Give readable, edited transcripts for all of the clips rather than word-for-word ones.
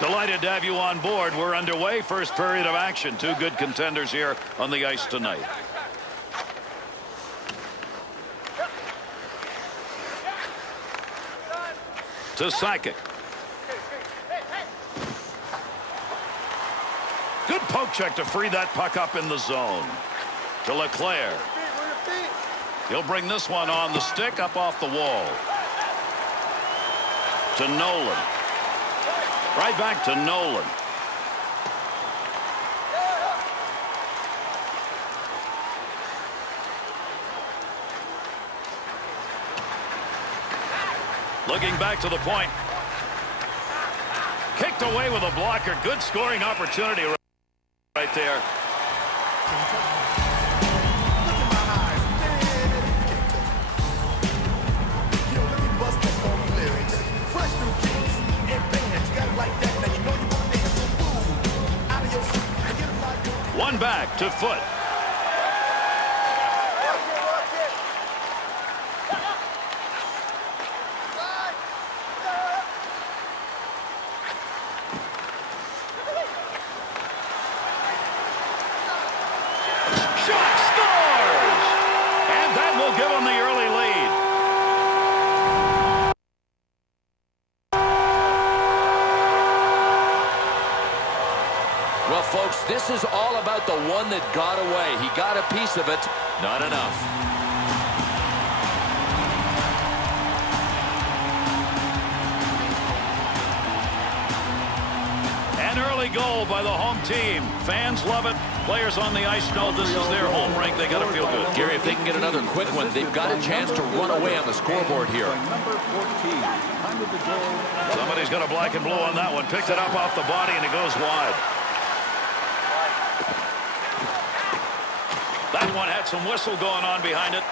Delighted to have you on board. We're underway. First period of action. Two good contenders here on the ice tonight. To Sakic. Good poke check to free that puck up in the zone. To LeClair. He'll bring this one on the stick up off the wall. To Nolan. Right back to Nolan. Looking back to the point. Kicked away with a blocker. Good scoring opportunity right there. One back to Foot. Give them the early lead. Well, folks, this is all about the one that got away. He got a piece of it. Not enough. An early goal by the home team. Fans love it. Players on the ice know this is their home rink. They got to feel good. Gary, if they can get another quick one, they've got a chance to run away on the scoreboard here. Somebody's got a black and blue on that one. Picked it up off the body, and it goes wide. That one had some whistle going on behind it.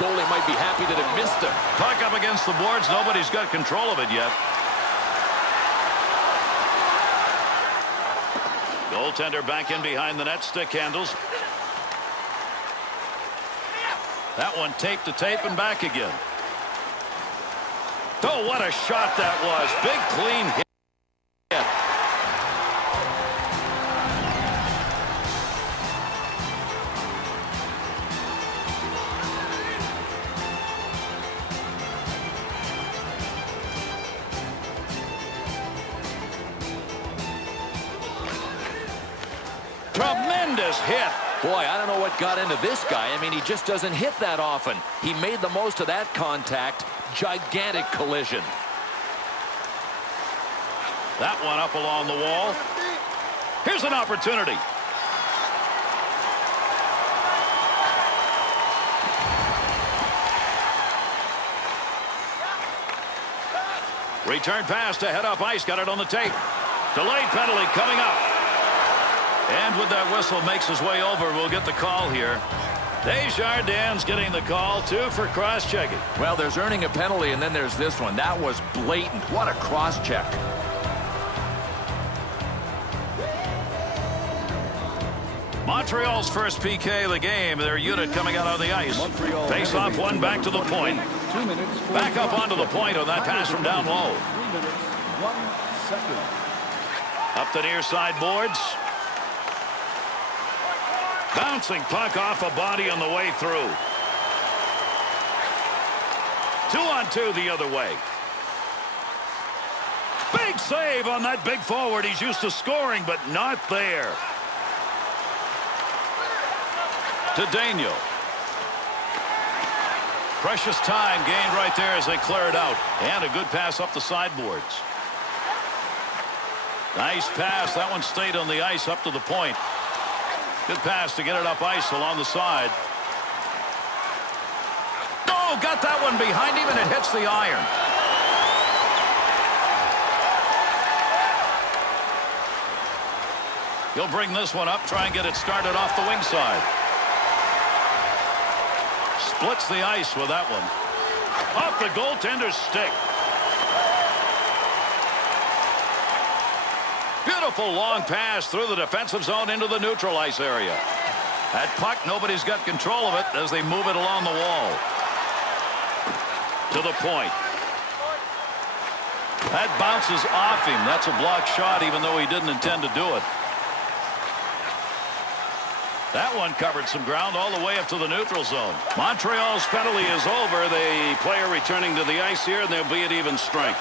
Goalie might be happy that it missed him. Puck up against the boards. Nobody's got control of it yet. Goaltender back in behind the net. Stick handles. That one tape to tape and back again. Oh, what a shot that was. Big clean hit. Tremendous hit. Boy, I don't know what got into this guy. I mean, he just doesn't hit that often. He made the most of that contact. Gigantic collision. That one up along the wall. Here's an opportunity. Return pass to head up ice. Got it on the tape. Delayed penalty coming up. And with that whistle makes his way over, we'll get the call here. Desjardins getting the call, 2 for cross-checking. Well, there's earning a penalty, and then there's this one. That was blatant. What a cross-check. Montreal's first PK of the game. Their unit coming out on the ice. Face off one back to the point. Back up onto the point on that pass from down low. 3 minutes, 1 second. Up the near side boards. Bouncing puck off a body on the way through. 2-on-2 the other way. Big save on that big forward. He's used to scoring, but not there. To Daniel. Precious time gained right there as they clear it out. And a good pass up the sideboards. Nice pass. That one stayed on the ice up to the point. Good pass to get it up ice along the side. Oh, got that one behind him, and it hits the iron. He'll bring this one up, try and get it started off the wing side. Splits the ice with that one. Off the goaltender's stick. Beautiful long pass through the defensive zone into the neutral ice area. That puck, nobody's got control of it as they move it along the wall. to the point. That bounces off him. That's a blocked shot, even though he didn't intend to do it. That one covered some ground all the way up to the neutral zone. Montreal's penalty is over. The player returning to the ice here, and they'll be at even strength.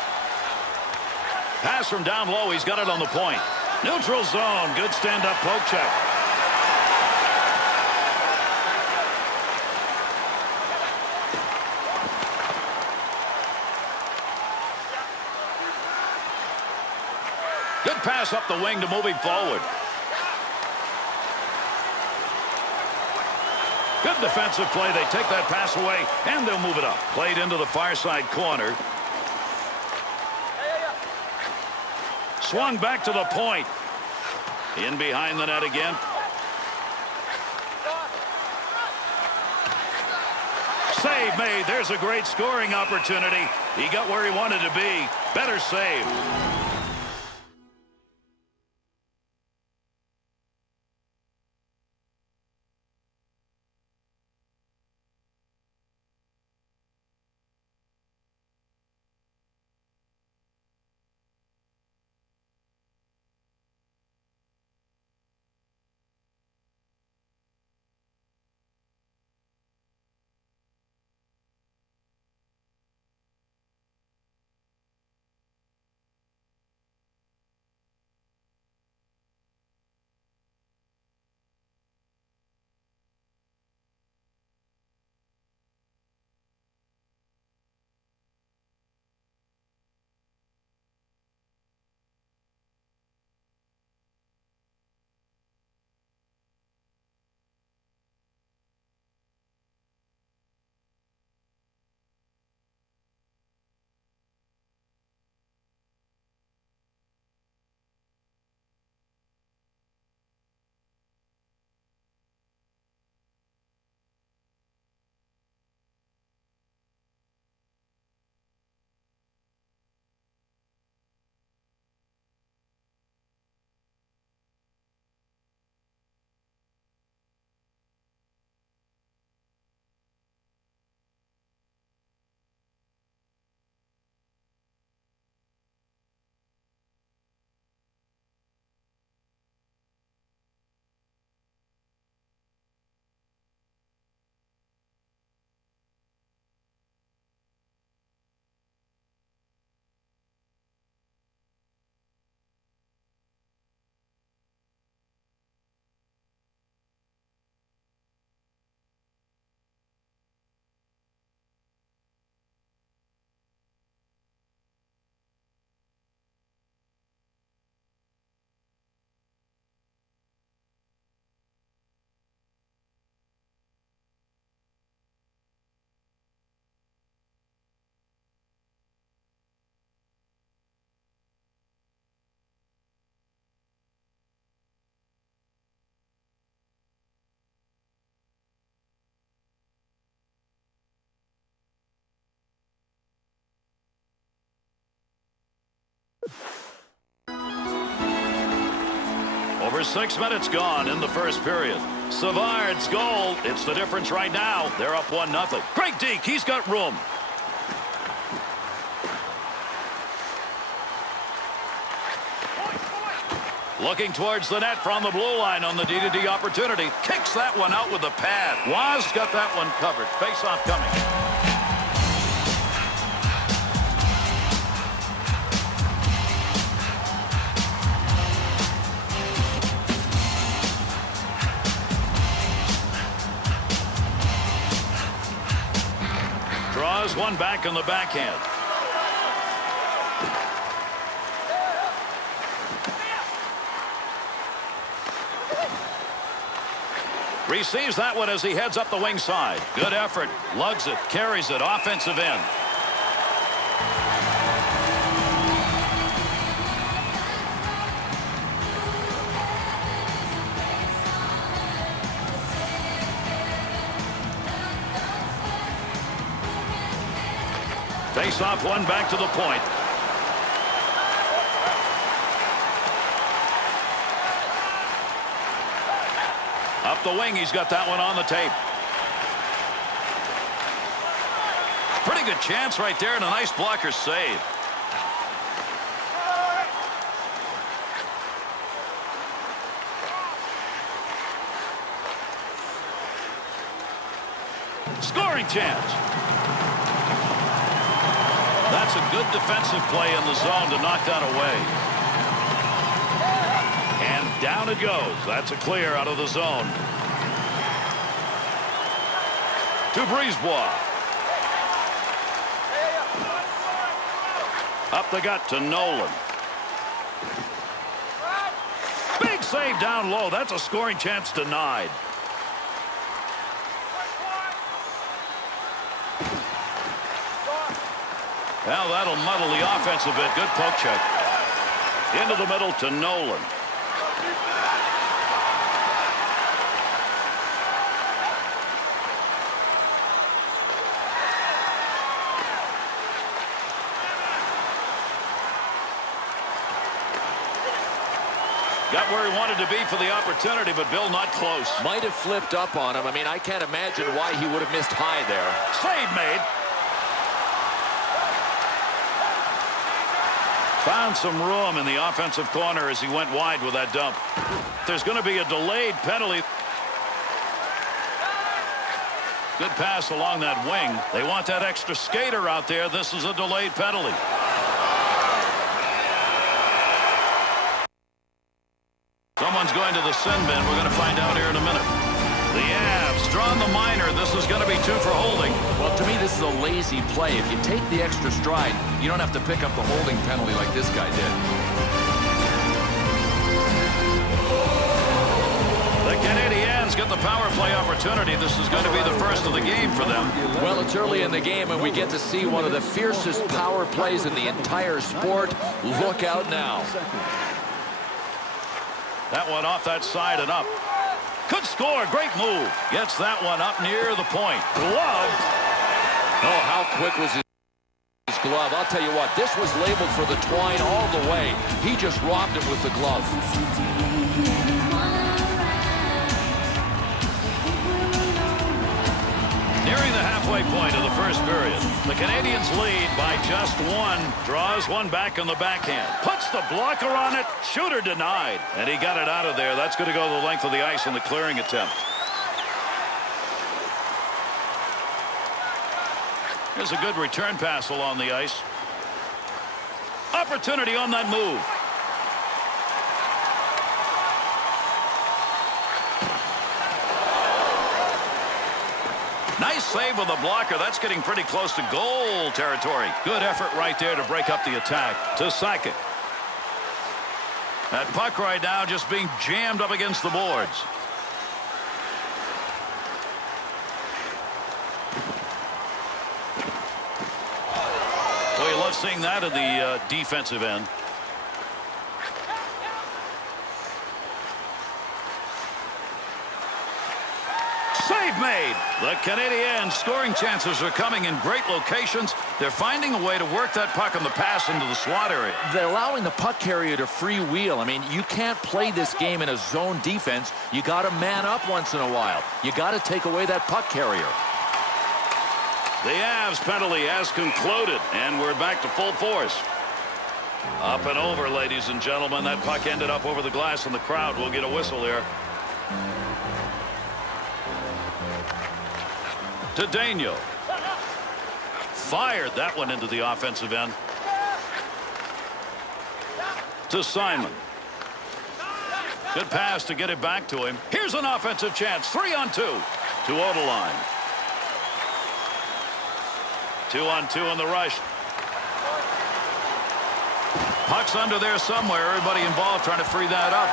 Pass from down low. He's got it on the point. Neutral zone. Good stand-up poke check. Good pass up the wing to move him forward. Good defensive play. They take that pass away, and they'll move it up. Played into the far side corner. Swung back to the point. In behind the net again. Save made. There's a great scoring opportunity. He got where he wanted to be. Better save. Over 6 minutes gone in the first period. Savard's goal. It's the difference right now. They're up 1-0. Great deke. He's got room. Looking towards the net from the blue line on the D-to-D opportunity. Kicks that one out with the pad. Waz got that one covered. Face-off coming. Draws one back on the backhand. Receives that one as he heads up the wing side. Good effort. Lugs it. Carries it. Offensive end. Face off one back to the point. Up the wing, he's got that one on the tape. Pretty Pretty good chance right there and a nice blocker save. Scoring chance. That's a good defensive play in the zone to knock that away. And down it goes. That's a clear out of the zone. To Brisebois. Up the gut to Nolan. Big save down low. That's a scoring chance denied. Well, that'll muddle the offense a bit. Good poke check. Into the middle to Nolan. Got where he wanted to be for the opportunity, but Bill not close. Might have flipped up on him. I mean, I can't imagine why he would have missed high there. Save made. Found some room in the offensive corner as he went wide with that dump. There's going to be a delayed penalty. Good pass along that wing. They want that extra skater out there. This is a delayed penalty. Someone's going to the sin bin. We're going to find out here in a minute. The Avs drawn the minor. This is going to be 2 for holding. Well, to me, this is a lazy play. If you take the extra stride, you don't have to pick up the holding penalty like this guy did. The Canadiens get the power play opportunity. This is going to be the first of the game for them. Well, it's early in the game, and we get to see one of the fiercest power plays in the entire sport. Look out now. That one off that side and up. Could score. Great move. Gets that one up near the point. Glove. Oh, how quick was his glove. I'll tell you what, this was labeled for the twine all the way. He just robbed him with the glove. Nearing the halfway point of the first period. The Canadiens lead by just 1. Draws one back on the backhand. Puts the blocker on it. Shooter denied. And he got it out of there. That's going to go the length of the ice in the clearing attempt. Here's a good return pass along the ice. Opportunity on that move. Nice save with a blocker. That's getting pretty close to goal territory. Good effort right there to break up the attack. To Sakic. That puck right now just being jammed up against the boards. Well, you love seeing that at the defensive end. Save made. The Canadiens scoring chances are coming in great locations. They're finding a way to work that puck on the pass into the slot area. They're allowing the puck carrier to freewheel. I mean, you can't play this game in a zone defense. You got to man up once in a while. You got to take away that puck carrier. The Avs penalty has concluded, and we're back to full force. Up and over, ladies and gentlemen. That puck ended up over the glass, and the crowd will get a whistle here. To Daniel. Fired that one into the offensive end. To Simon. Good pass to get it back to him. Here's an offensive chance. 3-on-2 to Odeline. 2-on-2 on the rush. Puck's under there somewhere. Everybody involved trying to free that up.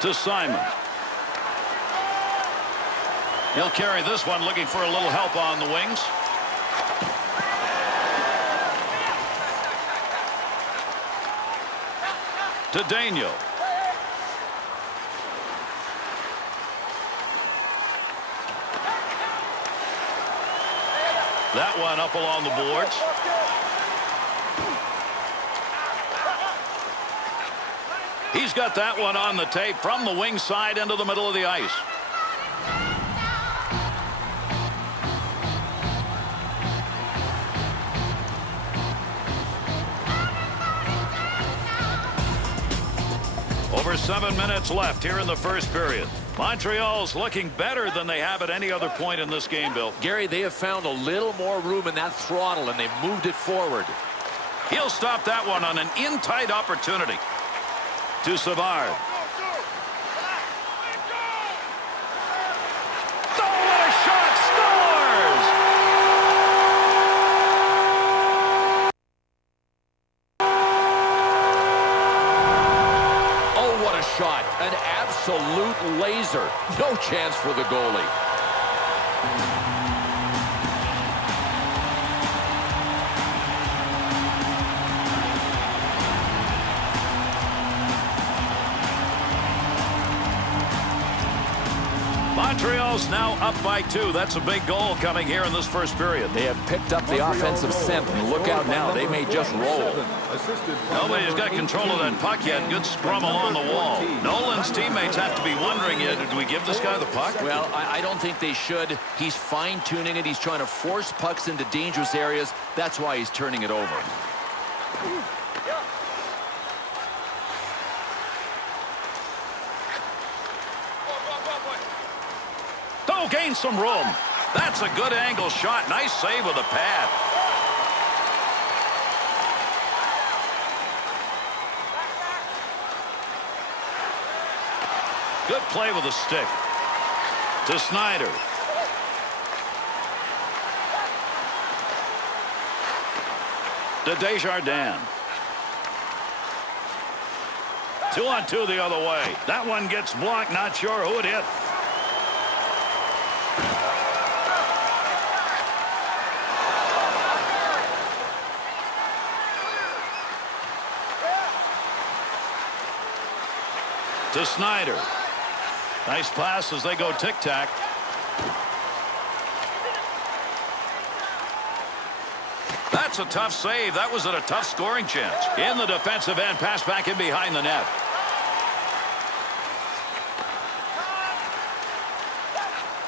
To Simon. He'll carry this one, looking for a little help on the wings. To Daniel. That one up along the boards. He's got that one on the tape from the wing side into the middle of the ice. over 7 minutes left here in the first period. Montreal's looking better than they have at any other point in this game, Bill. Gary, they have found a little more room in that throttle, and they've moved it forward. He'll stop that one on an in-tight opportunity. To Savard. Oh, what a shot! Scores! Oh, what a shot. An absolute laser. No chance for the goalie. Montreal's now up by 2. That's a big goal coming here in this first period. They have picked up the offensive scent, and look out now. They may just roll. Nobody's got control of that puck yet. Good scrum along the wall. Nolan's teammates have to be wondering, did we give this guy the puck? Well, I don't think they should. He's fine-tuning it. He's trying to force pucks into dangerous areas. That's why he's turning it over. Oh, gain some room. That's a good angle shot. Nice save with a pad. Good play with a stick. To Snyder. To Desjardins. 2-on-2 the other way. That one gets blocked. Not sure who it hit. To Snyder. Nice pass as they go tic-tac. That's a tough save. That was at a tough scoring chance. In the defensive end, pass back in behind the net.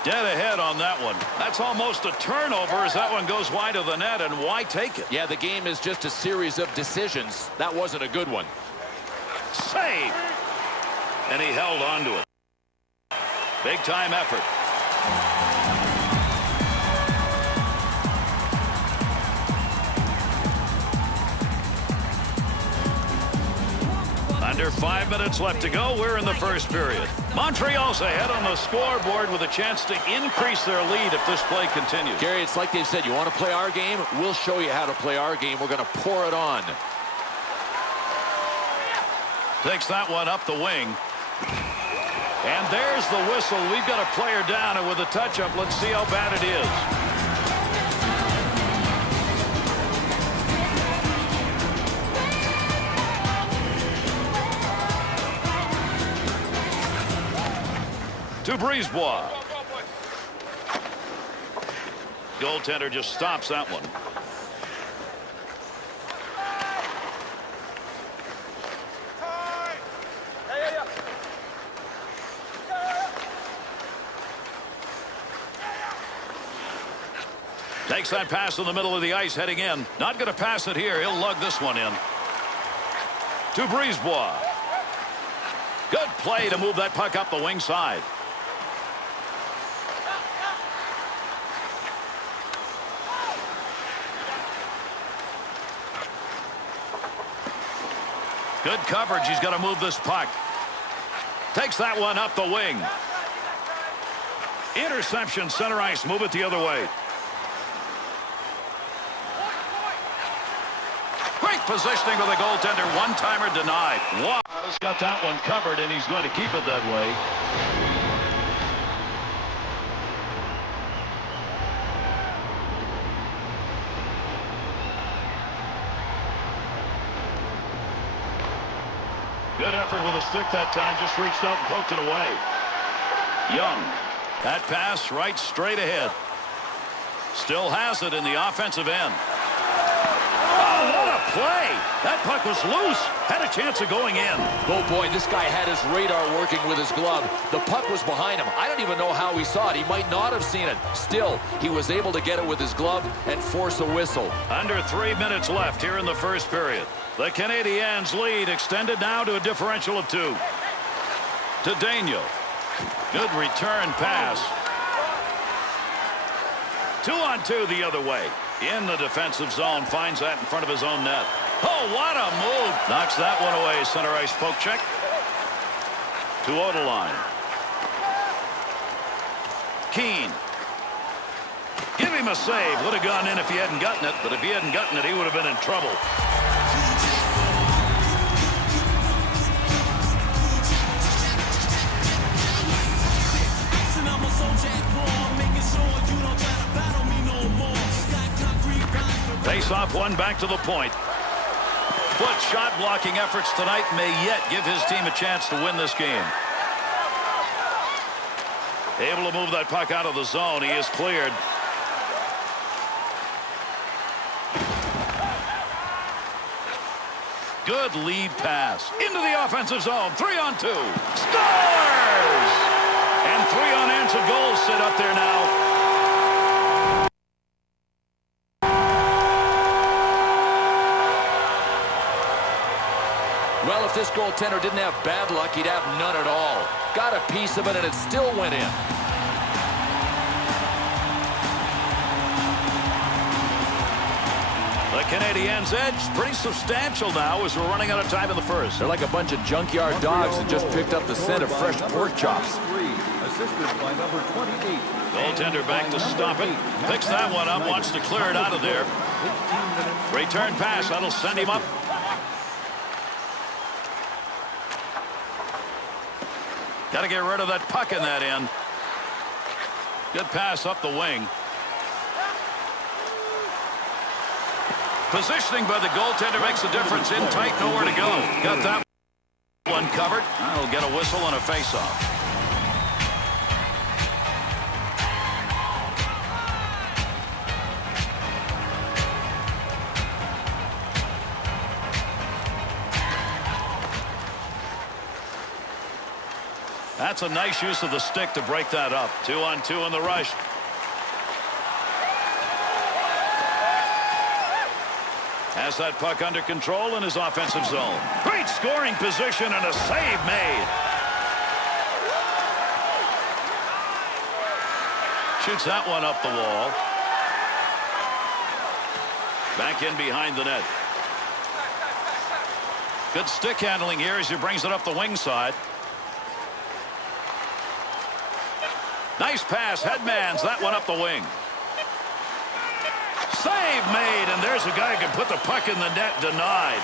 Dead ahead on that one. That's almost a turnover as that one goes wide of the net, and why take it? Yeah, the game is just a series of decisions. That wasn't a good one. Save! And he held on to it. Big-time effort. Under 5 minutes left to go. We're in the first period. Montreal's ahead on the scoreboard with a chance to increase their lead if this play continues. Gary, it's like they said, you want to play our game? We'll show you how to play our game. We're going to pour it on. Takes that one up the wing. And there's the whistle. We've got a player down, and with a touch-up, let's see how bad it is. To Brisebois. Goaltender just stops that one. Takes that pass in the middle of the ice heading in. Not going to pass it here. He'll lug this one in. To Brisebois. Good play to move that puck up the wing side. Good coverage. He's got to move this puck. Takes that one up the wing. Interception, center ice. Move it the other way. Great positioning with the goaltender. One-timer denied. Wow. He's got that one covered, and he's going to keep it that way. Good effort with a stick that time. Just reached out and poked it away. Young. That pass right straight ahead. Still has it in the offensive end. Oh, what a play. That puck was loose. Had a chance of going in. Oh, boy, this guy had his radar working with his glove. The puck was behind him. I don't even know how he saw it. He might not have seen it. Still, he was able to get it with his glove and force a whistle. Under 3 minutes left here in the first period. The Canadiens lead extended now to a differential of 2. To Daniel. Good return pass. 2-on-2 the other way. In the defensive zone. Finds that in front of his own net. Oh, what a move. Knocks that one away. Center ice poke check. To Odeline. Keane. Give him a save. Would have gone in if he hadn't gotten it. But if he hadn't gotten it, he would have been in trouble. Face off one back to the point. Foot shot blocking efforts tonight may yet give his team a chance to win this game. Able to move that puck out of the zone. He is cleared. Good lead pass into the offensive zone. 3-on-2. Scores! And 3 unanswered goals sit up there now. Well, if this goaltender didn't have bad luck, he'd have none at all. Got a piece of it, and it still went in. The Canadiens' edge pretty substantial now as we're running out of time in the first. They're like a bunch of junkyard dogs that just picked up the scent of fresh pork chops. Assisted by number 28. Goaltender back to stop it. Picks that one up, wants to clear it out of there. Return pass, that'll send him up. Got to get rid of that puck in that end. Good pass up the wing. Positioning by the goaltender makes a difference. In tight, nowhere to go. Got that one covered. That'll get a whistle and a face-off. That's a nice use of the stick to break that up. 2-on-2 in the rush. Has that puck under control in his offensive zone. Great scoring position and a save made. Shoots that one up the wall. Back in behind the net. Good stick handling here as he brings it up the wing side. Nice pass. Headmans that one up the wing. Save made, and there's a guy who can put the puck in the net. Denied.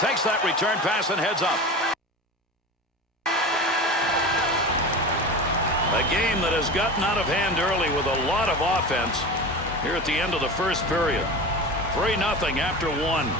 Takes that return pass and heads up. A game that has gotten out of hand early with a lot of offense here at the end of the first period. 3-0 after 1.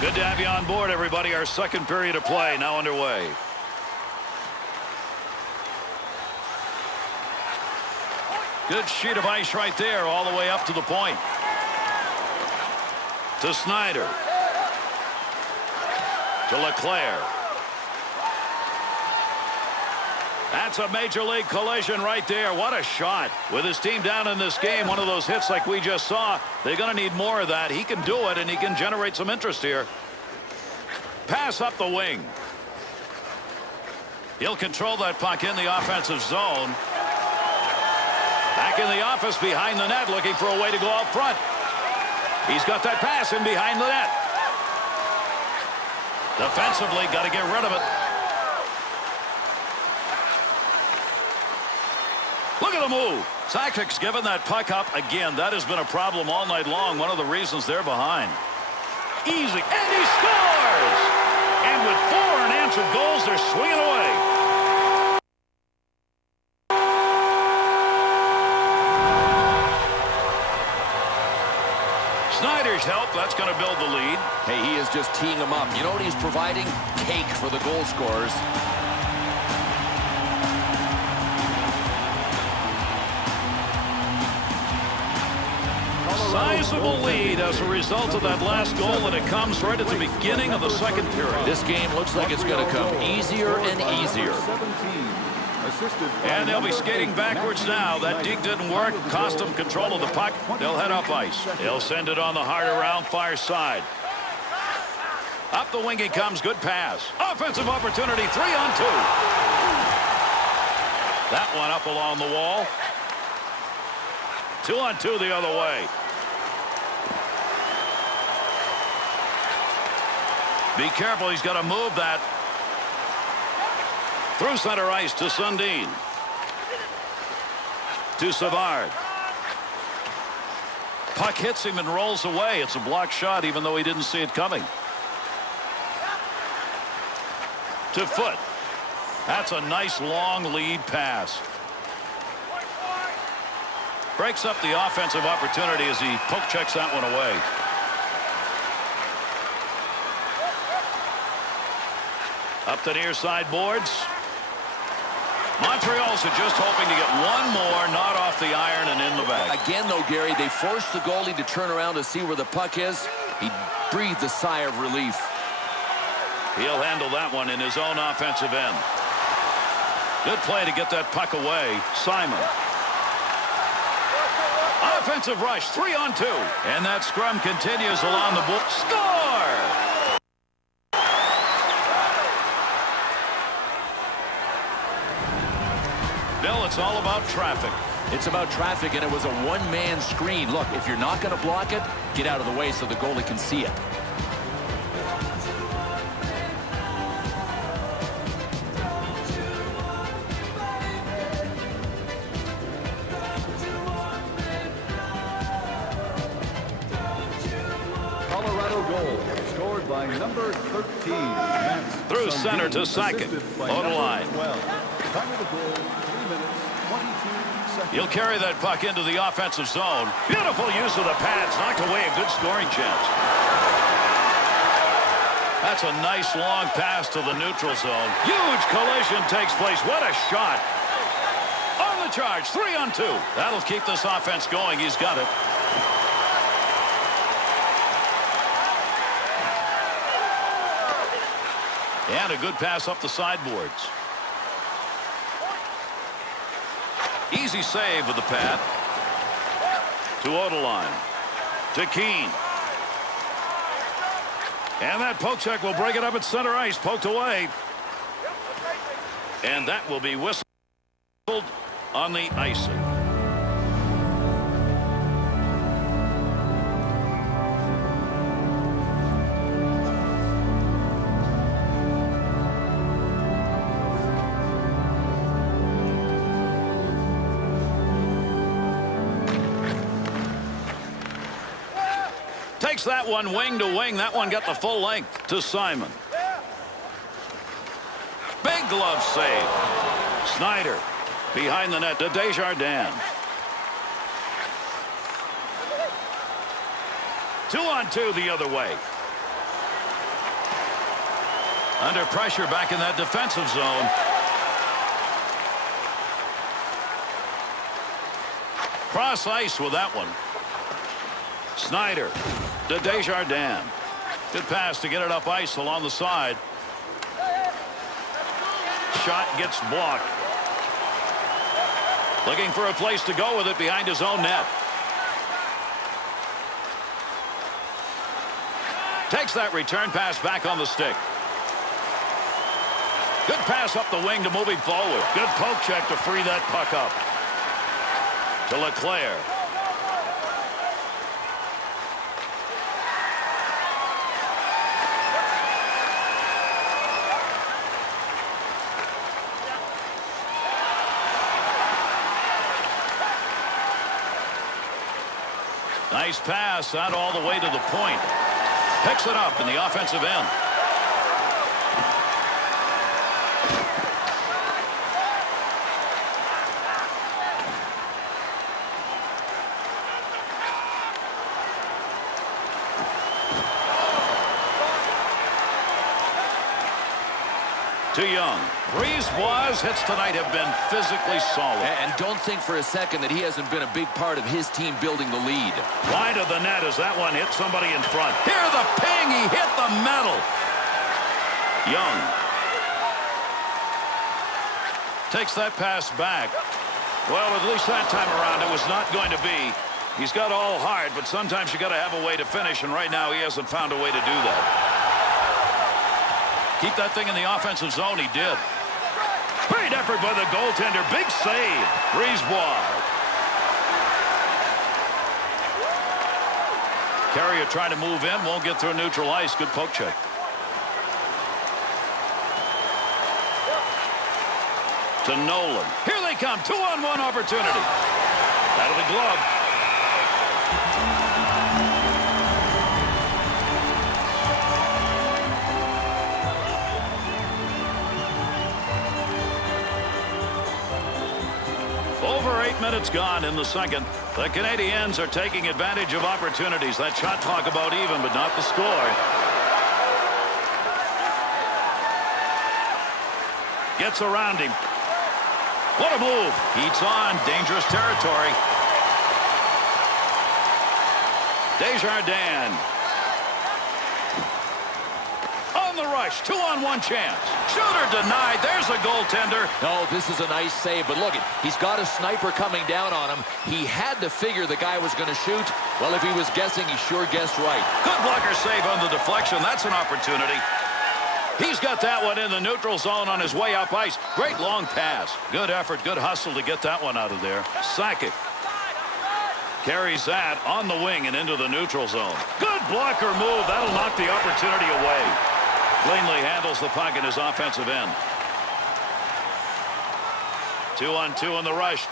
Good to have you on board, everybody. Our second period of play now underway. Good sheet of ice right there all the way up to the point. To Snyder. To LeClair. That's a major league collision right there. What a shot. With his team down in this game, one of those hits like we just saw, they're going to need more of that. He can do it, and he can generate some interest here. Pass up the wing. He'll control that puck in the offensive zone. Back in the office behind the net, looking for a way to go out front. He's got that pass in behind the net. Defensively, got to get rid of it. Look at the move. Jacques given that puck up again. That has been a problem all night long. One of the reasons they're behind. Easy. And he scores! And with 4 unanswered goals, they're swinging away. help. That's going to build the lead. Hey, he is just teeing him up. You know what he's providing? Cake for the goal scorers. Sizable lead as a result of that last goal, and it comes right at the beginning of the second period. This game looks like it's going to come easier and easier. And they'll be skating backwards now. That deke didn't work. Cost them control of the puck. They'll head up ice. They'll send it on the hard around far side. Up the wing he comes. Good pass. Offensive opportunity. 3-on-2. That one up along the wall. 2-on-2 the other way. Be careful. He's got to move that. Through center ice to Sundin. To Savard. Puck hits him and rolls away. It's a blocked shot even though he didn't see it coming. To Foot. That's a nice long lead pass. Breaks up the offensive opportunity as he poke checks that one away. Up the near side boards. Montreal's are just hoping to get one more, not off the iron and in the bag. Again, though, Gary, they forced the goalie to turn around to see where the puck is. He breathed a sigh of relief. He'll handle that one in his own offensive end. Good play to get that puck away. Simon. Offensive rush, 3-on-2. And that scrum continues along the board. Score! Bill, it's all about traffic. It's about traffic, and it was a one-man screen. Look, if you're not going to block it, get out of the way so the goalie can see it. Colorado goal scored by number 13. That's Through Sundin, center to second. assisted by On the number line. 12. Time of the goal, 3 minutes, 22 seconds. He'll carry that puck into the offensive zone. Beautiful use of the pads. Knocked away a good scoring chance. That's a nice long pass to the neutral zone. Huge collision takes place. What a shot. On the charge. 3-on-2. That'll keep this offense going. He's got it. And a good pass up the sideboards. Easy save with the pad. To Odeline. To Keane. And that poke check will break it up at center ice. Poked away. And that will be whistled on the icing. Takes that one wing to wing. That one got the full length to Simon. Big glove save. Snyder behind the net to Desjardins. 2-on-2 the other way. Under pressure back in that defensive zone. Cross ice with that one. Snyder to Desjardins. Good pass to get it up ice along the side. Shot gets blocked. Looking for a place to go with it behind his own net. Takes that return pass back on the stick. Good pass up the wing to move him forward. Good poke check to free that puck up. To LeClair. Nice pass out all the way to the point. Picks it up in the offensive end. To Young. Brisebois' hits tonight have been physically solid. And don't think for a second that he hasn't been a big part of his team building the lead. Wide of the net as that one hit somebody in front. Here the ping. He hit the metal. Young. Takes that pass back. Well, at least that time around it was not going to be. He's got all hard, but sometimes you got to have a way to finish, and right now he hasn't found a way to do that. Keep that thing in the offensive zone. He did. Great effort by the goaltender. Big save. Brisebois. Carrier trying to move in. Won't get through neutral ice. Good poke check. To Nolan. Here they come. 2-on-1 opportunity. Out of the glove. Over 8 minutes gone in the second. The Canadiens are taking advantage of opportunities. That shot clock about even, but not the score. Gets around him. What a move. Heats on. Dangerous territory. Desjardins. On the rush. 2-on-1 chance. Shooter denied. There's a goaltender. No, this is a nice save, but look, he's got a sniper coming down on him. He had to figure the guy was going to shoot. Well, if he was guessing, he sure guessed right. Good blocker save on the deflection. That's an opportunity. He's got that one in the neutral zone on his way up ice. Great long pass. Good effort, good hustle to get that one out of there. Sakic carries that on the wing and into the neutral zone. Good blocker move. That'll knock the opportunity away. Cleanly handles the puck in his offensive end. 2-on-2 in the rush.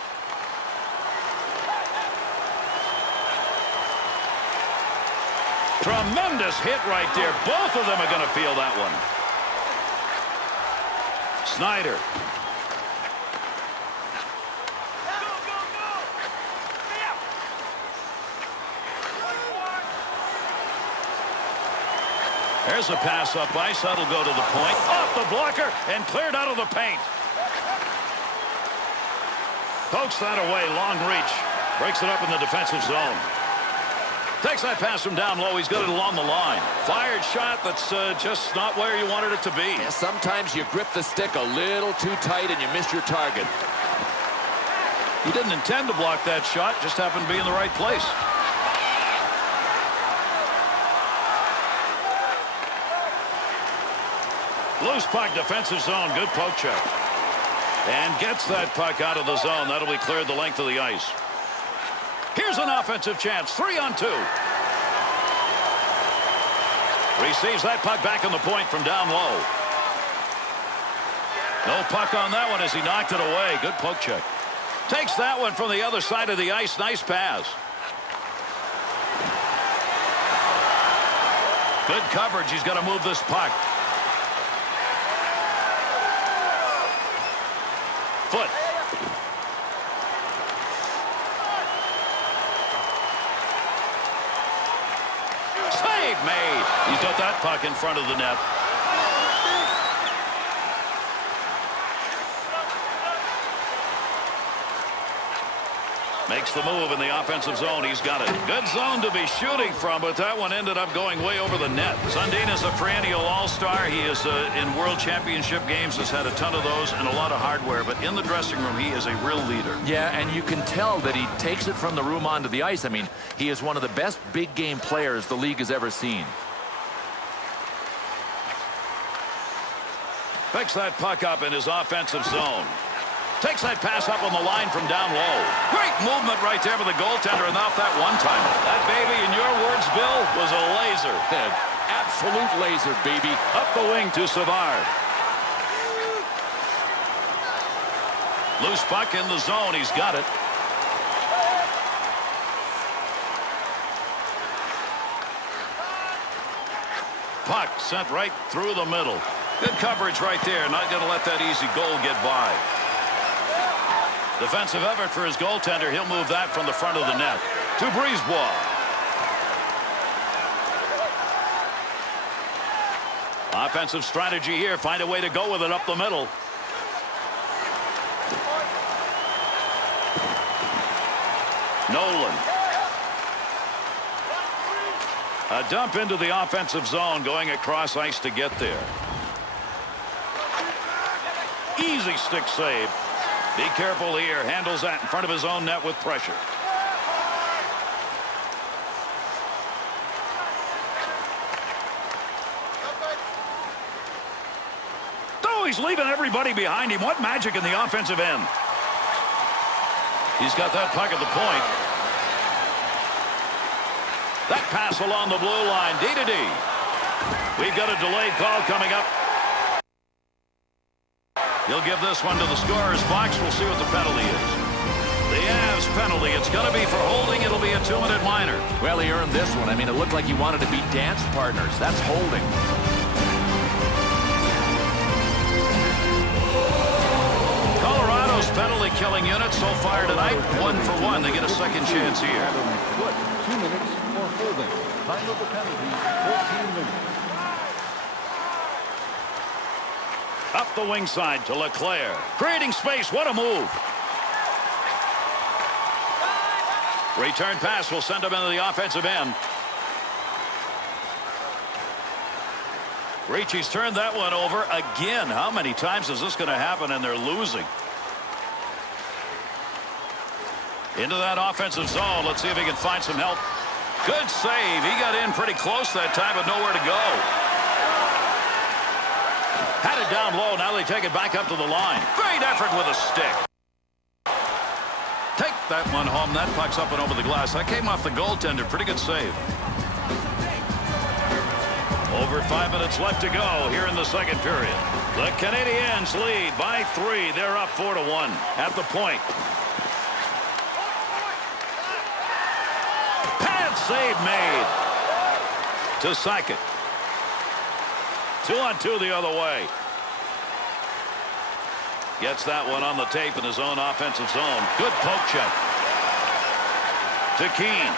Tremendous hit right there. Both of them are going to feel that one. Snyder. There's a pass up ice. That'll go to the point. Off the blocker and cleared out of the paint. Pokes that away. Long reach. Breaks it up in the defensive zone. Takes that pass from down low. He's got it along the line. Fired shot that's just not where you wanted it to be. Yeah, sometimes you grip the stick a little too tight and you miss your target. He didn't intend to block that shot. Just happened to be in the right place. Loose puck, defensive zone. Good poke check. And gets that puck out of the zone. That'll be cleared the length of the ice. Here's an offensive chance. 3-on-2. Receives that puck back on the point from down low. No puck on that one as he knocked it away. Good poke check. Takes that one from the other side of the ice. Nice pass. Good coverage. He's got to move this puck. Foot. Save made. He's got that puck in front of the net. Makes the move in the offensive zone. He's got it. Good zone to be shooting from, but that one ended up going way over the net. Sundin is a perennial all-star. He is in World Championship games, has had a ton of those and a lot of hardware, but in the dressing room, he is a real leader. Yeah, and you can tell that he takes it from the room onto the ice. I mean, he is one of the best big game players the league has ever seen. Picks that puck up in his offensive zone. Takes that pass up on the line from down low. Great movement right there with the goaltender, and off that one-timer. That baby, in your words, Bill, was a laser. An absolute laser, baby. Up the wing to Savard. Loose puck in the zone. He's got it. Puck sent right through the middle. Good coverage right there. Not going to let that easy goal get by. Defensive effort for his goaltender. He'll move that from the front of the net to Brisebois. Offensive strategy here. Find a way to go with it up the middle. Nolan. A dump into the offensive zone, going across ice to get there. Easy stick save. Be careful here. Handles that in front of his own net with pressure. Oh, he's leaving everybody behind him. What magic in the offensive end. He's got that puck at the point. That pass along the blue line. D to D. We've got a delayed call coming up. He'll give this one to the scorer's box. We'll see what the penalty is. The Avs penalty. It's going to be for holding. It'll be a 2-minute minor. Well, he earned this one. I mean, it looked like he wanted to be dance partners. That's holding. Colorado's penalty killing unit so far tonight, 1 for 1. They get a second chance here. 2 minutes for holding. Time of the penalty, 14 minutes. Up the wing side to LeClair. Creating space. What a move. Return pass will send him into the offensive end. Ricci's turned that one over again. How many times is this going to happen and they're losing? Into that offensive zone. Let's see if he can find some help. Good save. He got in pretty close that time, but nowhere to go. Had it down low. Now they take it back up to the line. Great effort with a stick. Take that one home. That puck's up and over the glass. That came off the goaltender. Pretty good save. Over 5 minutes left to go here in the second period. The Canadiens lead by 3. They're up 4-1 at the point. Pad save made to Sackett. 2-on-2 the other way. Gets that one on the tape in his own offensive zone. Good poke check. To Keane.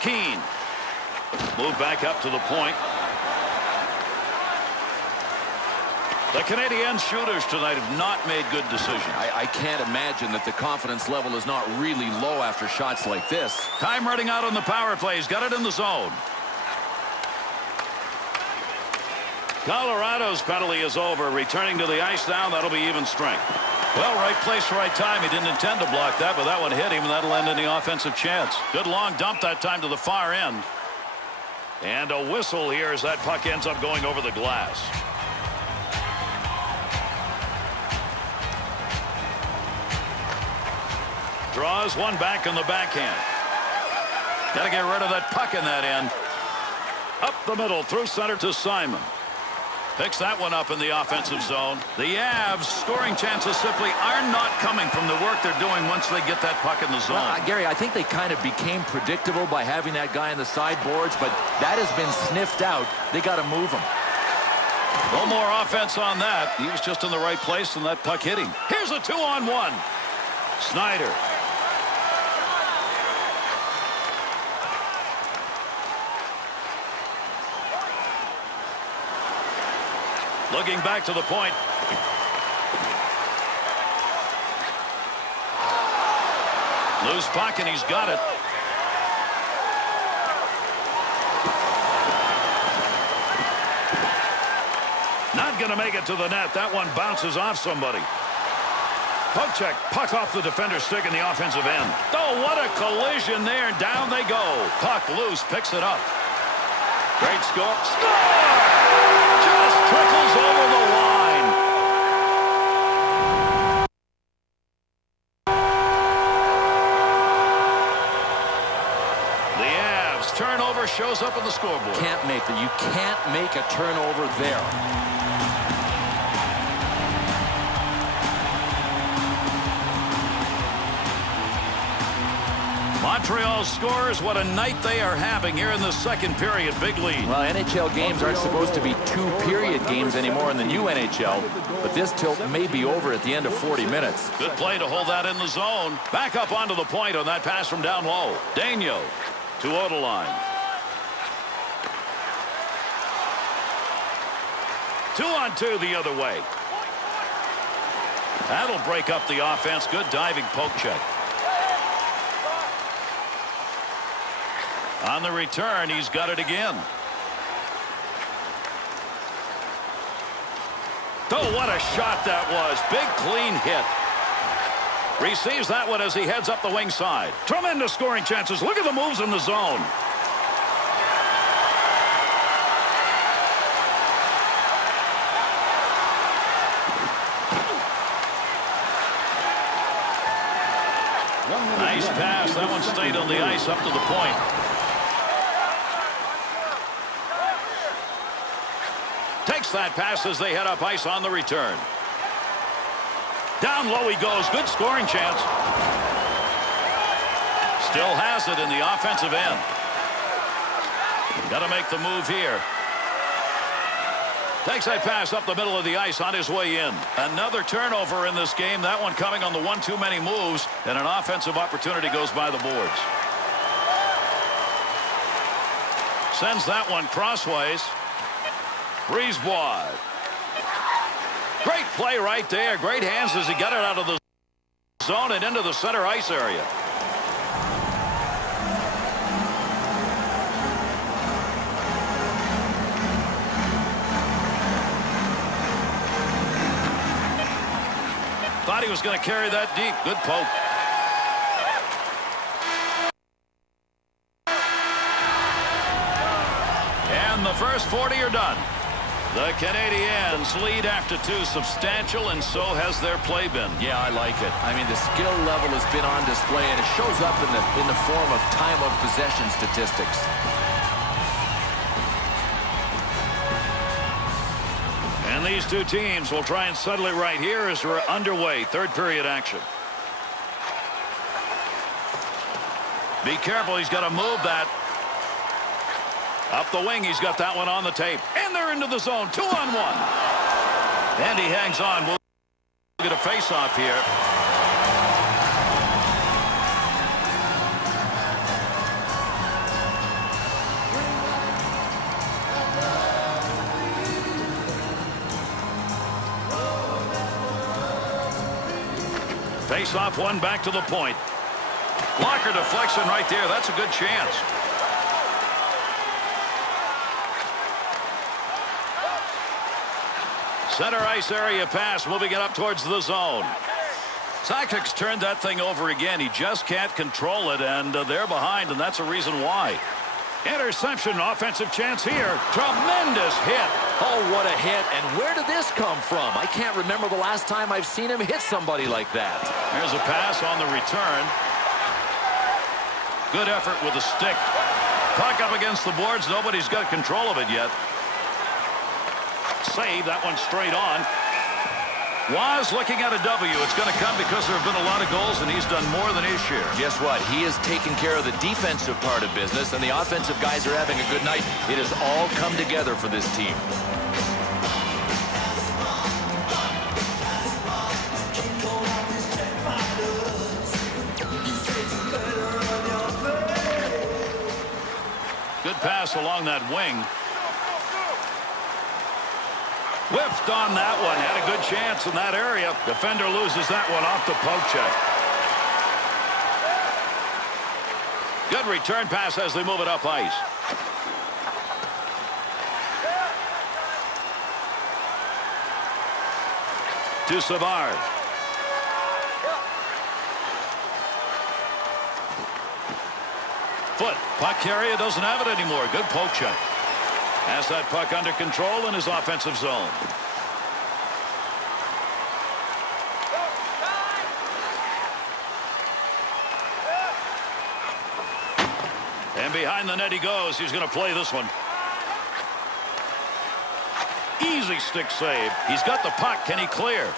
Keane. Move back up to the point. The Canadian shooters tonight have not made good decisions. I can't imagine that the confidence level is not really low after shots like this. Time running out on the power play. He's got it in the zone. Colorado's penalty is over. Returning to the ice now. That'll be even strength. Well, right place, right time. He didn't intend to block that, but that one hit him, and that'll end in the offensive chance. Good long dump that time to the far end. And a whistle here as that puck ends up going over the glass. Draws one back on the backhand. Got to get rid of that puck in that end. Up the middle, through center to Simon. Picks that one up in the offensive zone. The Avs scoring chances simply are not coming from the work they're doing once they get that puck in the zone. Well, Gary, I think they kind of became predictable by having that guy in the sideboards, but that has been sniffed out. They got to move him. No more offense on that. He was just in the right place and that puck hit him. Here's a 2-on-1. Snyder. Looking back to the point. Loose puck, and he's got it. Not going to make it to the net. That one bounces off somebody. Poke check. Puck off the defender's stick in the offensive end. Oh, what a collision there. Down they go. Puck loose. Picks it up. Great score. Score! Just trickles over the line. The Avs turnover shows up on the scoreboard. Can't make it. You can't make a turnover there. Montreal scores. What a night they are having here in the second period. Big lead. Well, NHL games aren't supposed to be two-period games anymore in the new NHL, but this tilt may be over at the end of 40 minutes. Good play to hold that in the zone. Back up onto the point on that pass from down low. Daigneault to Owen Nolan. 2-on-2 the other way. That'll break up the offense. Good diving poke check. On the return, he's got it again. Oh, what a shot that was. Big, clean hit. Receives that one as he heads up the wing side. Tremendous scoring chances. Look at the moves in the zone. Nice pass. That one stayed on the ice up to the point. Takes that pass as they head up ice on the return. Down low he goes. Good scoring chance. Still has it in the offensive end. Got to make the move here. Takes that pass up the middle of the ice on his way in. Another turnover in this game. That one coming on the one too many moves, and an offensive opportunity goes by the boards. Sends that one crossways. Brisebois. Great play right there. Great hands as he got it out of the zone and into the center ice area. Thought he was going to carry that deep. Good poke. And the first 40 are done. The Canadiens lead after 2. Substantial, and so has their play been. Yeah, I like it. I mean, the skill level has been on display, and it shows up in the form of time of possession statistics. And these two teams will try and settle it right here as we're underway. Third period action. Be careful. He's got to move that. Up the wing, he's got that one on the tape. And they're into the zone. 2-on-1. And he hangs on. We'll get a face-off here. Face-off one back to the point. Blocker deflection right there. That's a good chance. Center ice area pass, moving it up towards the zone. Jacques turned that thing over again. He just can't control it, and they're behind, and that's a reason why. Interception, offensive chance here. Tremendous hit. Oh, what a hit. And where did this come from? I can't remember the last time I've seen him hit somebody like that. There's a pass on the return. Good effort with the stick. Puck up against the boards. Nobody's got control of it yet. Save that one straight on. Was looking at a W. It's going to come because there have been a lot of goals, and he's done more than his share. Guess what? He is taking care of the defensive part of business, and the offensive guys are having a good night. It has all come together for this team. Good pass along that wing. Whiffed on that one. Had a good chance in that area. Defender loses that one off the poke check. Good return pass as they move it up ice. To Savard. Foot. Puck carrier doesn't have it anymore. Good poke check. Has that puck under control in his offensive zone. And behind the net he goes. He's going to play this one. Easy stick save. He's got the puck. Can he clear?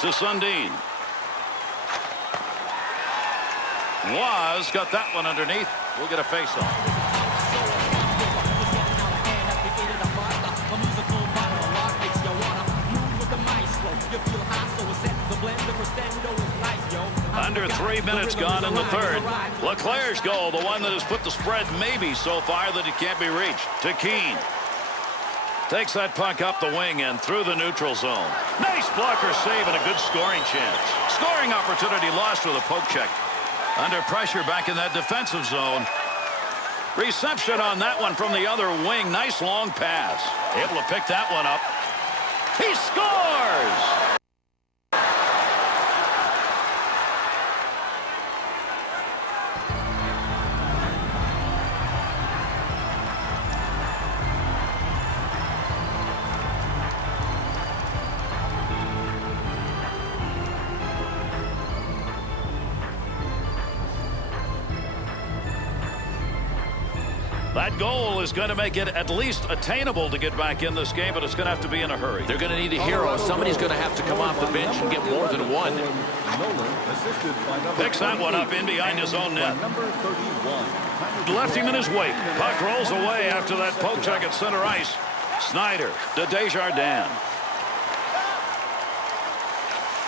To Sundin. Was got that one underneath. We'll get a face-off. Under 3 minutes gone in the third. LeClair's goal, the one that has put the spread maybe so far that it can't be reached. To Keane. Takes that puck up the wing and through the neutral zone. Nice blocker save and a good scoring chance. Scoring opportunity lost with a poke check. Under pressure back in that defensive zone. Reception on that one from the other wing. Nice long pass. Able to pick that one up. He scores! That goal is going to make it at least attainable to get back in this game, but it's going to have to be in a hurry. They're going to need a hero. Somebody's going to have to come off the bench and get more than one. Picks that one up in behind his own net. Left him in his wake. Puck rolls away after that poke check at center ice. Snyder to Desjardins.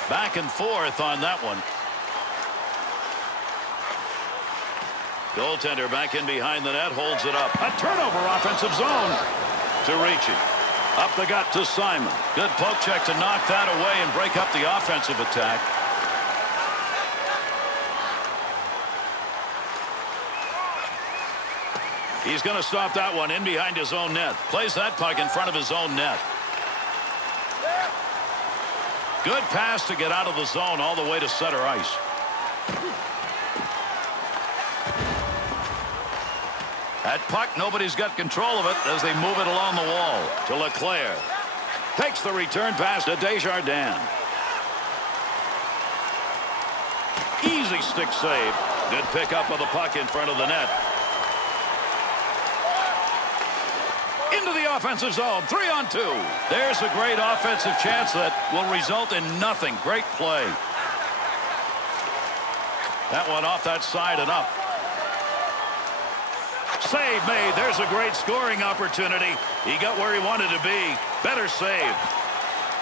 Back and forth on that one. Goaltender back in behind the net, holds it up. A turnover offensive zone to Ricci. Up the gut to Simon. Good poke check to knock that away and break up the offensive attack. He's going to stop that one in behind his own net. Plays that puck in front of his own net. Good pass to get out of the zone all the way to center ice. That puck, nobody's got control of it as they move it along the wall to LeClair. Takes the return pass to Desjardins. Easy stick save. Good pickup of the puck in front of the net. Into the offensive zone. 3-on-2. There's a great offensive chance that will result in nothing. Great play. That one off that side and up. Save made. There's a great scoring opportunity. He got where he wanted to be. Better save.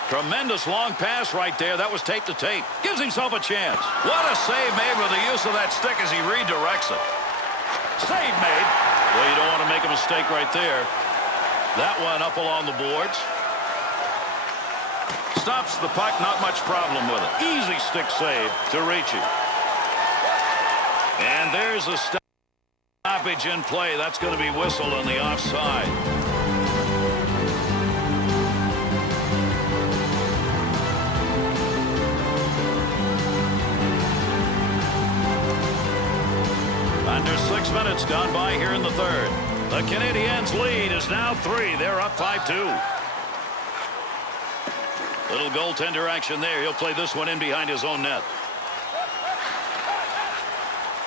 Tremendous long pass right there. That was tape to tape. Gives himself a chance. What a save made with the use of that stick as he redirects it. Save made. Well, you don't want to make a mistake right there. That one up along the boards. Stops the puck. Not much problem with it. Easy stick save to Ricci. And there's a stoppage in play. That's going to be whistled on the offside. Under 6 minutes gone by here in the third. The Canadiens' lead is now 3. They're up 5-2. Little goaltender action there. He'll play this one in behind his own net.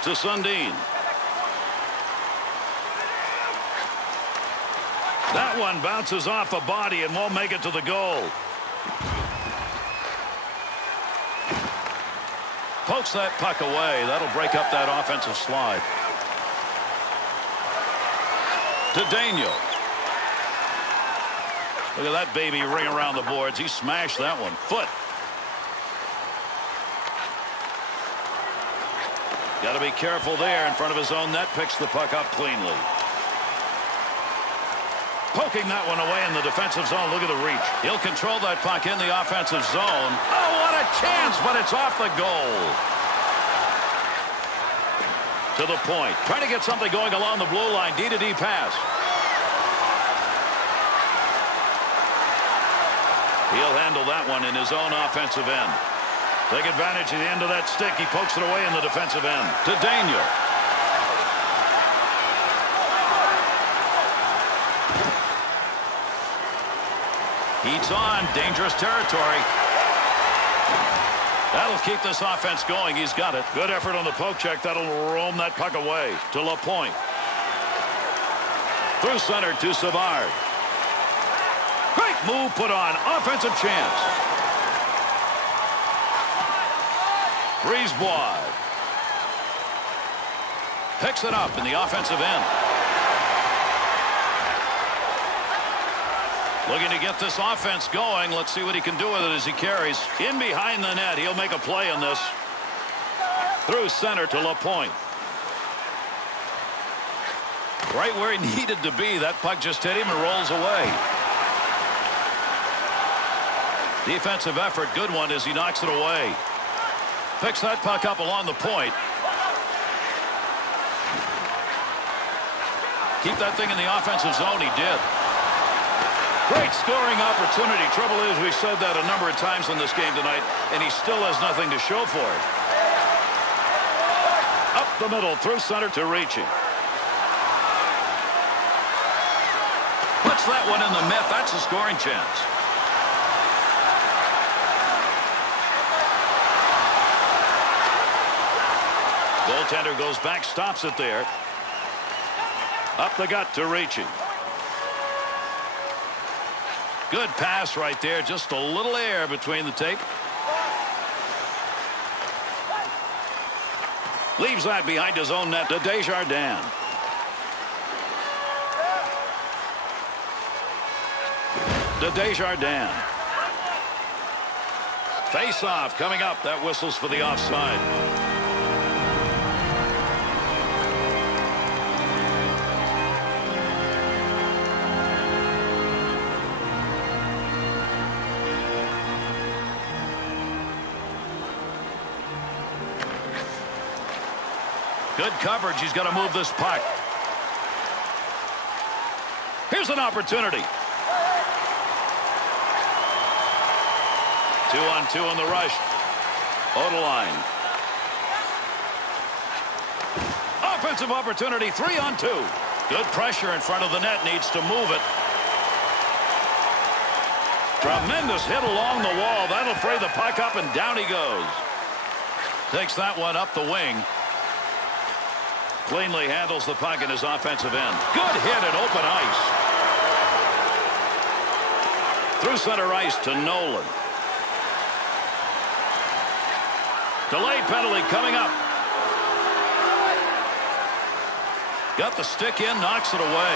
To Sundin. That one bounces off a body and won't make it to the goal. Pokes that puck away. That'll break up that offensive slide. To Daniel. Look at that baby ring around the boards. He smashed that one. Foot. Got to be careful there in front of his own net. Picks the puck up cleanly. Poking that one away in the defensive zone. Look at the reach. He'll control that puck in the offensive zone. Oh, what a chance, but it's off the goal. To the point. Trying to get something going along the blue line. D-to-D pass. He'll handle that one in his own offensive end. Take advantage of the end of that stick. He pokes it away in the defensive end. To Daniel. Heats on. Dangerous territory. That'll keep this offense going. He's got it. Good effort on the poke check. That'll roam that puck away to Lapointe. Through center to Savard. Great move put on. Offensive chance. Brisebois. Picks it up in the offensive end. Looking to get this offense going. Let's see what he can do with it as he carries. In behind the net. He'll make a play on this. Through center to Lapointe. Right where he needed to be. That puck just hit him and rolls away. Defensive effort. Good one as he knocks it away. Picks that puck up along the point. Keep that thing in the offensive zone. He did. Great scoring opportunity. Trouble is, we've said that a number of times in this game tonight, and he still has nothing to show for it. Up the middle, through center to Ricci. Puts that one in the net. That's a scoring chance. Goaltender goes back, stops it there. Up the gut to Ricci. Good pass right there. Just a little air between the tape. Leaves that behind his own net to Desjardins. To Desjardins. Face off coming up. That whistles for the offside. Good coverage. He's got to move this puck. Here's an opportunity. 2-on-2 on the rush. Odeline. Offensive opportunity. 3-on-2. Good pressure in front of the net. Needs to move it. Tremendous hit along the wall. That'll free the puck up, and down he goes. Takes that one up the wing. Cleanly handles the puck in his offensive end. Good hit at open ice. Through center ice to Nolan. Delayed penalty coming up. Got the stick in, knocks it away.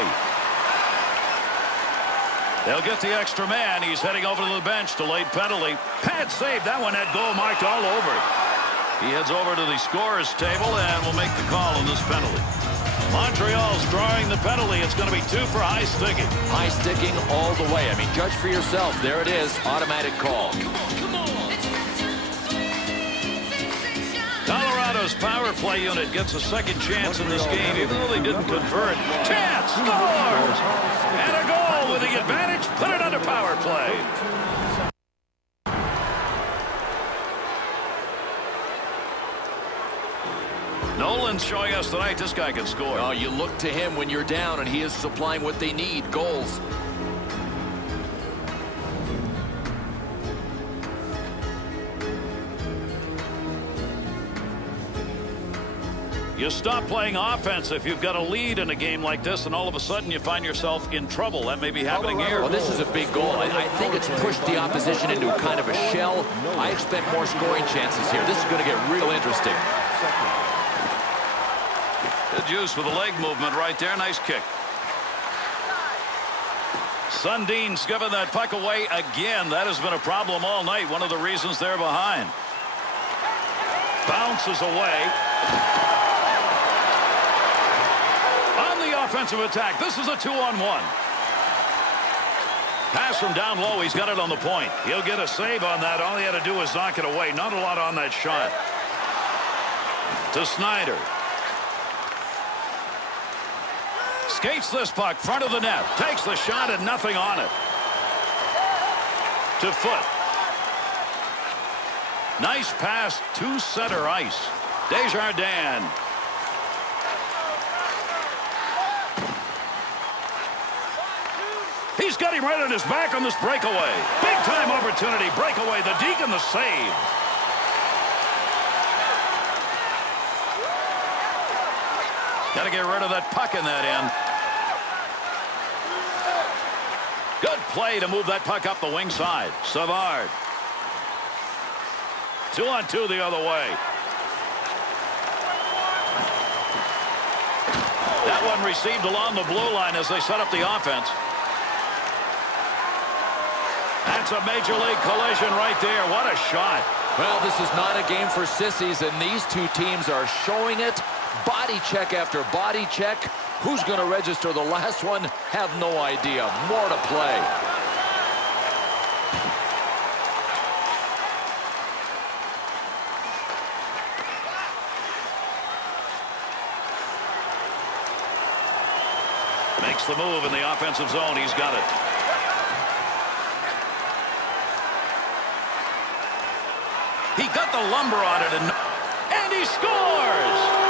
They'll get the extra man. He's heading over to the bench. Delayed penalty. Pad save. That one had goal marked all over it. He heads over to the scorer's table and will make the call on this penalty. Montreal's drawing the penalty. It's going to be 2 for high sticking. High sticking all the way. I mean, judge for yourself. There it is. Automatic call. Colorado's power play unit gets a second chance in this game, even though they didn't convert. Chance scores! And a goal with the advantage. Put it under power play. Nolan's showing us tonight this guy can score. Oh, you look to him when you're down, and he is supplying what they need, goals. You stop playing offense if you've got a lead in a game like this, and all of a sudden you find yourself in trouble. That may be happening here. Well, this is a big goal. I think it's pushed the opposition into kind of a shell. I expect more scoring chances here. This is going to get real interesting. Good use with the leg movement right there. Nice kick. Sundin's given that puck away again. That has been a problem all night. One of the reasons they're behind. Bounces away. On the offensive attack. This is a 2-on-1. Pass from down low. He's got it on the point. He'll get a save on that. All he had to do was knock it away. Not a lot on that shot. To Snyder. Skates this puck, front of the net. Takes the shot and nothing on it. To Foot. Nice pass to center ice. Desjardins. He's got him right on his back on this breakaway. Big time opportunity. Breakaway. The Deacon the save. Got to get rid of that puck in that end. Good play to move that puck up the wing side. Savard. 2-on-2 the other way. That one received along the blue line as they set up the offense. That's a major league collision right there. What a shot. Well, this is not a game for sissies, and these two teams are showing it. Body check after body check. Who's going to register the last one? Have no idea. More to play. Makes the move in the offensive zone. He's got it. He got the lumber on it, and he scores!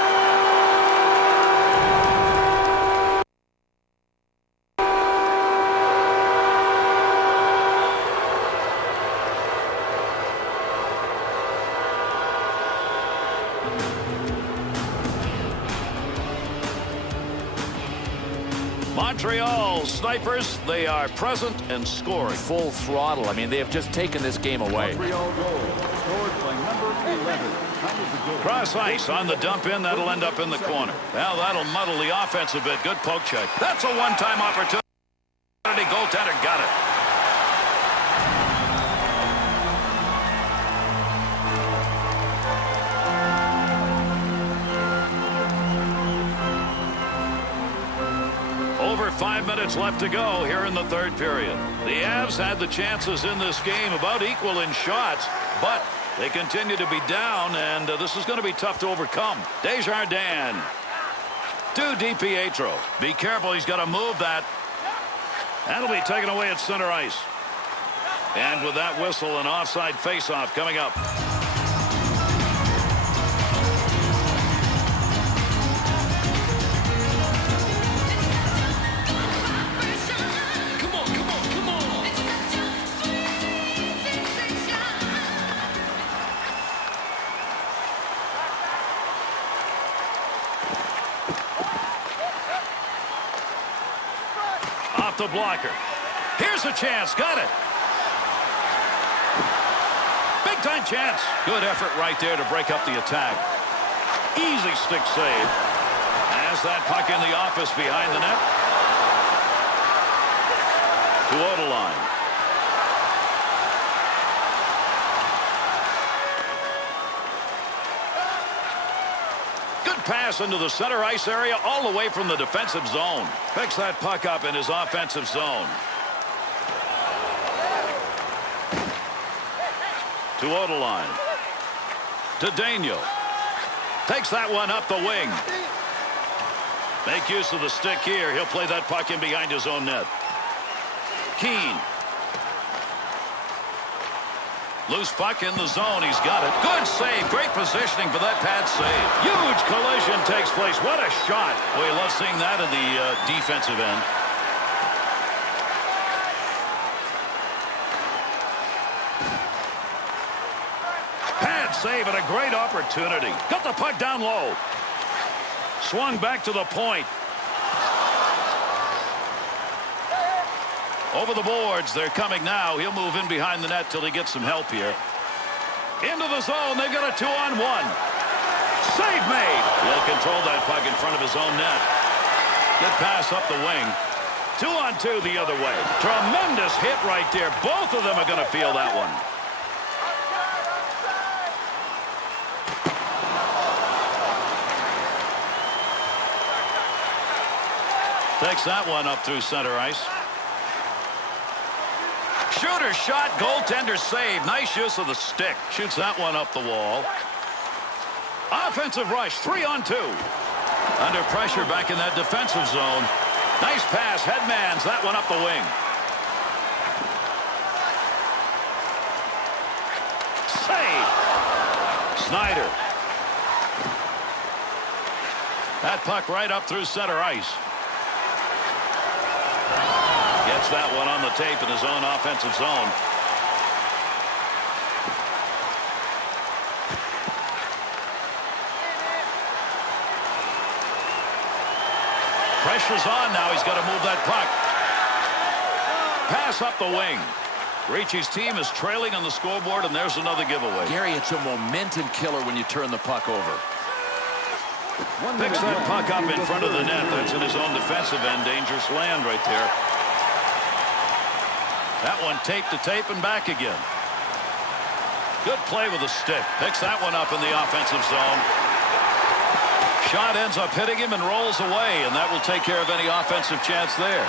Montreal snipers, they are present and scoring. Full throttle. I mean, they have just taken this game away. Montreal goal scored by number 11. Time of the goal. Cross ice on the dump in. That'll end up in the corner. Well, that'll muddle the offense a bit. Good poke check. That's a one-time opportunity. Goaltender got it. Over 5 minutes left to go here in the third period. The Avs had the chances in this game, about equal in shots, but they continue to be down, and this is going to be tough to overcome. Desjardins to DiPietro. Be careful, he's got to move that. That'll be taken away at center ice. And with that whistle, an offside faceoff coming up. The blocker. Here's a chance. Got it. Big time chance. Good effort right there to break up the attack. Easy stick save. Has that puck in the office behind the net. To Owen. Pass into the center ice area all the way from the defensive zone. Picks that puck up in his offensive zone. To Owen. To Daniel. Takes that one up the wing. Make use of the stick here. He'll play that puck in behind his own net. Keane. Loose puck in the zone. He's got it. Good save. Great positioning for that pad save. Huge collision takes place. What a shot. We love seeing that in the defensive end. Pad save and a great opportunity. Got the puck down low. Swung back to the point. Over the boards, they're coming now. He'll move in behind the net till he gets some help here. Into the zone, they've got a 2-on-1. Save made. He'll control that puck in front of his own net. Good pass up the wing. 2-on-2 the other way. Tremendous hit right there. Both of them are going to feel that one. Takes that one up through center ice. Shooter shot, goaltender save. Nice use of the stick. Shoots that one up the wall. Offensive rush, 3-on-2. Under pressure back in that defensive zone. Nice pass, headmans that one up the wing. Save. Snyder. That puck right up through center ice. Gets that one on the tape in his own offensive zone. Pressure's on now. He's got to move that puck. Pass up the wing. Ricci's team is trailing on the scoreboard, and there's another giveaway. Gary, it's a momentum killer when you turn the puck over. Picks that puck up in front of the net. That's in his own defensive end. Dangerous land right there. That one tape to tape and back again. Good play with the stick. Picks that one up in the offensive zone. Shot ends up hitting him and rolls away, and that will take care of any offensive chance there.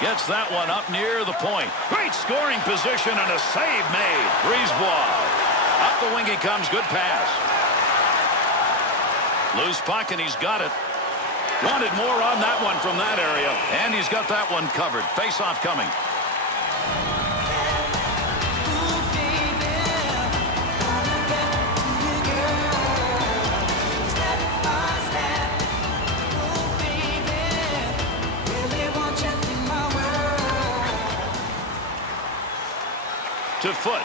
Gets that one up near the point. Great scoring position and a save made. Brisebois. Up the wing he comes. Good pass. Loose puck, and he's got it. Wanted more on that one from that area, and he's got that one covered. Face-off coming. Thiffault.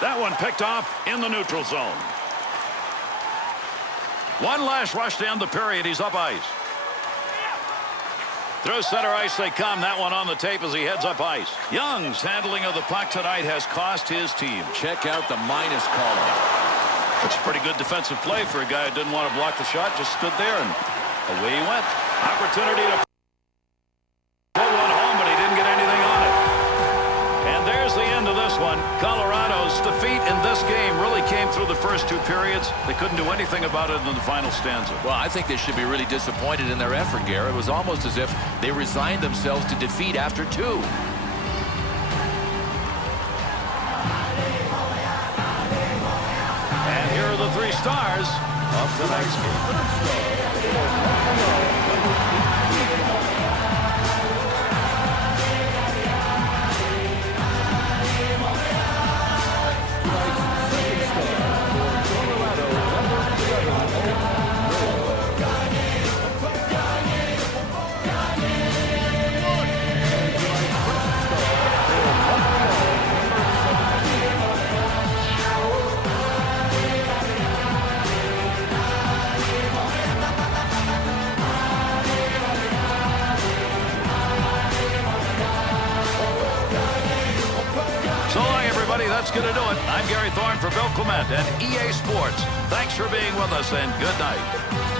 That one picked off in the neutral zone. One last rush to end the period. He's up ice. Through center ice they come. That one on the tape as he heads up ice. Young's handling of the puck tonight has cost his team. Check out the minus column. It's a pretty good defensive play for a guy who didn't want to block the shot. Just stood there and away he went. Opportunity to put one home, but he didn't get anything on it. And there's the end of this one. Colorado's defeat in this game really came through the first two periods. They couldn't do anything about it in the final stanza. Well, I think they should be really disappointed in their effort, Garrett. It was almost as if they resigned themselves to defeat after two. And here are the three stars of tonight's game. That's going to do it. I'm Gary Thorne for Bill Clement and EA Sports. Thanks for being with us, and good night.